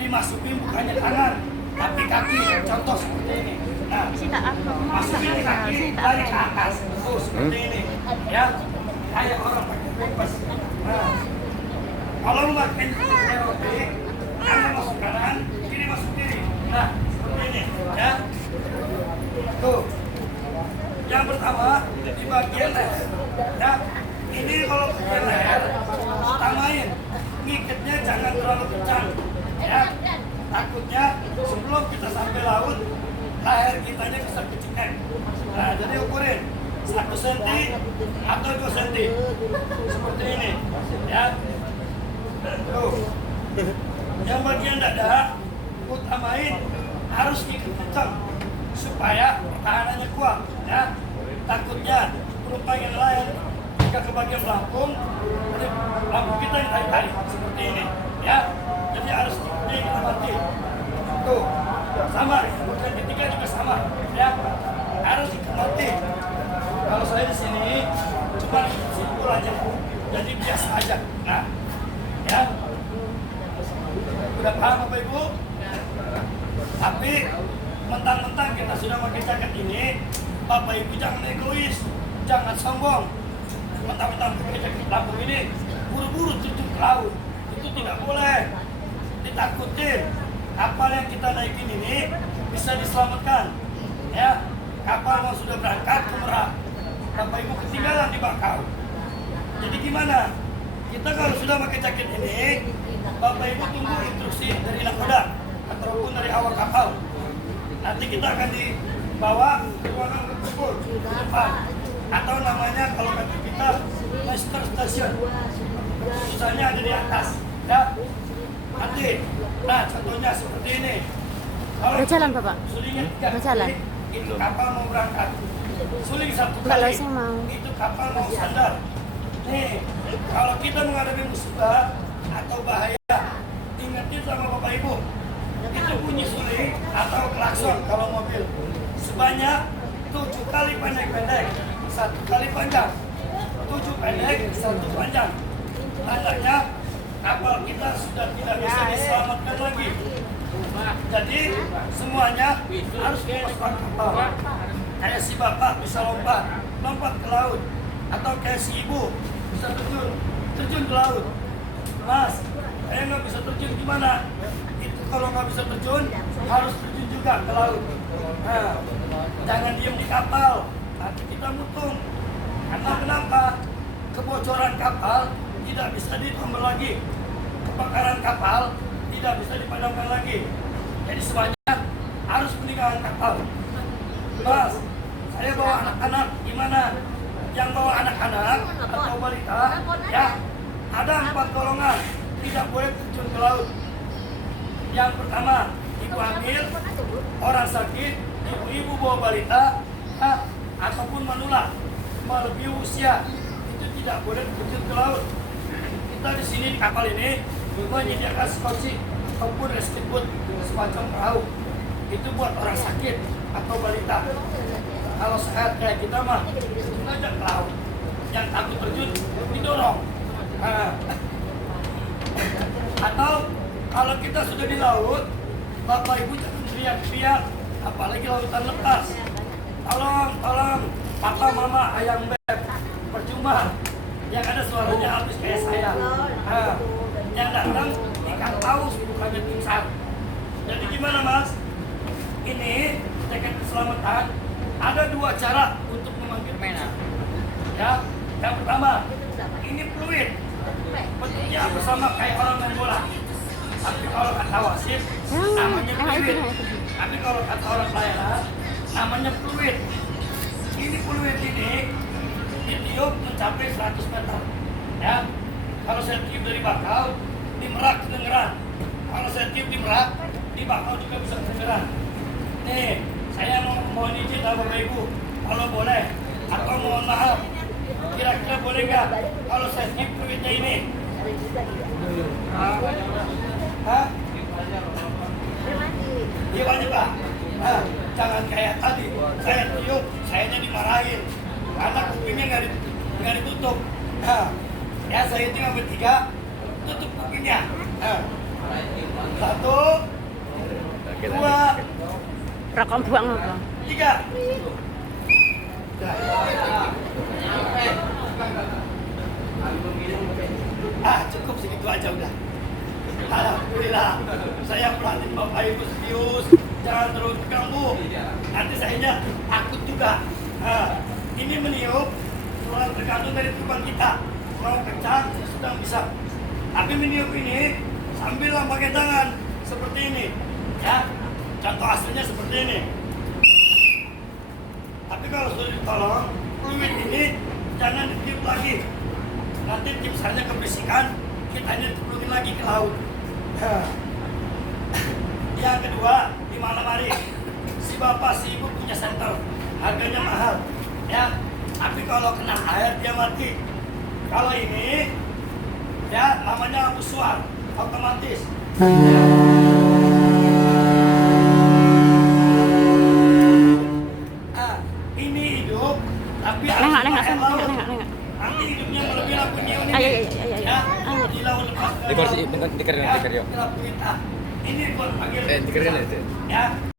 dimasukin bukannya tangan, tapi kaki. Contoh seperti ini. Nah, masukin ke kaki, tarik ke atas. Tuh, seperti ini. Ya, kayak orang pakai bebas. Nah, kalau lu pakai aerobik, kanan masuk kanan, kiri masuk kiri. Nah, seperti ini. Ya, tuh. Yang pertama di bagian leher. Ya, ini kalau bagian leher, utamain ngikatnya jangan terlalu kencang. Ya, takutnya sebelum kita sampai laut, leher kitanya bisa kecekek. Nah, jadi ukurin 1 cm atau 2 cm seperti ini. Ya, tuh. Yang bagian dada, utamain harus ikat kencang supaya pertahanannya kuat. Ya, takutnya penumpang yang lain jika ke bagian lambung, jadi lambung kita ditarik-tarik seperti ini. Ya, jadi harus kita mati. Tuh, sama. Bagian ketiga juga sama. Ya, harus ikat mati. Kalau saya di sini cuma simpul aja, jadi biasa aja. Nah, ya, udah paham Bapak Ibu? Tapi mentang-mentang kita sudah pakai jaket ini, Bapak Ibu jangan egois, jangan sombong. Mentang-mentang pakai jaket pelampung ini, buru-buru terjun ke laut, itu tidak boleh. Ditakutin kapal yang kita naikin ini bisa diselamatkan. Ya, kapal yang sudah berangkat ke Merak, Bapak Ibu ketinggalan di Bakau. Jadi gimana? Kita kalau sudah pakai jaket ini, Bapak Ibu tunggu instruksi dari nakoda ataupun dari awak kapal. Nanti kita akan dibawa ke ruangan tersebut ke depan, atau namanya kalau kata kita master station, tulisannya ada di atas. Ya, nanti, nah contohnya seperti ini. Kalau berjalan Bapak, sulingnya 3 berjalan. kali, itu kapal mau berangkat. Suling 1 Kalau kali, saya mau. itu kapal mau sandar. Nih, kalau kita menghadapi musibah atau bahaya, ingetin sama Bapak Ibu, itu bunyi suling atau klakson kalau mobil sebanyak 7 kali pendek-pendek, 1 kali panjang. 7 pendek, 1 panjang. Tandanya kapal kita sudah tidak bisa diselamatkan lagi. Jadi semuanya harus lompat kapal. Kayak si bapak bisa lompat ke laut, atau kayak si ibu bisa terjun ke laut. Mas, saya nggak bisa terjun gimana? Itu kalau nggak bisa terjun, harus terjun juga ke laut. Nah, jangan diem di kapal, nanti kita mutung. Karena kenapa? Kebocoran kapal tidak bisa ditambah lagi. Kebakaran kapal tidak bisa dipadamkan lagi. Jadi semuanya harus meninggalkan kapal. Mas, saya bawa anak-anak, gimana? Yang bawa anak-anak atau balita, ya, ada 4 golongan tidak boleh terjun ke laut. Yang pertama, ibu hamil, orang sakit, ibu-ibu bawa balita, ataupun manula melebihi usia, itu tidak boleh terjun ke laut. Kita di sini di kapal ini menyediakan skoci ataupun rescue boat, semacam perahu. Itu buat orang sakit atau balita. Kalau sehat kayak kita mah, ngajak ke laut. Yang takut terjun, didorong. Nah, atau kalau kita sudah di laut, Bapak Ibu jangan teriak-teriak, apalagi lautan lepas. Tolong, Papa, Mama, Ayang, Beb, percuma. Yang ada suaranya habis kayak saya. Nah, yang datang ikan paus bukannya pingsan. Jadi gimana Mas? Ini jaket keselamatan ada 2 cara untuk memanggil pena. Ya, yang pertama, ini fluid. Bentuknya bersama kayak orang main bola. Tapi kalau kata wasit, namanya fluid. Tapi kalau kata orang pelayanan, namanya fluid. Ini fluid ini ditiup mencapai 100 meter. Ya, kalau saya tiup dari Bakau, di Merak kedengeran. Kalau saya tiup di Merak, di Bakau juga bisa kedengeran. Nih, saya mohon izin sama Bapak Ibu, kalau boleh, atau mohon maaf, kira-kira boleh nggak kalau saya tiup fluidnya ini? Hah? Iya aja Pak. Nah, jangan kayak tadi, saya tiup, sayanya dimarahin, karena kupingnya nggak ditutup. Nah, ya saya tinggal bertiga, tutup kupingnya. Nah, 1, dua, Rokok buang apa? tiga. Cukup segitu aja udah. Alhamdulillah. Saya perhatiin Bapak Ibu serius, jangan terus terganggu. Nanti sayanya takut juga. Ini meniup, tergantung dari tubuh kita. Mau kencang, sedang bisa. Tapi meniup ini sambil pakai tangan seperti ini, ya. Contoh aslinya seperti ini. Tapi kalau sudah ditolong, fluid ini jangan ditiup lagi. Nanti tim sarnya keberisikan, kita ini turunin lagi ke laut. Yang kedua, di malam hari, si bapak si ibu punya senter, harganya mahal, ya. Tapi kalau kena air dia mati. Kalau ini, ya namanya lampu suar, otomatis. Ini hidup, tapi Nengok. nanti hidupnya melebihi lampu neon ini. Ayo. Ya, di laut lepas. Di kursi, di kerja. Ini buat panggil. Di kerja itu. Ya.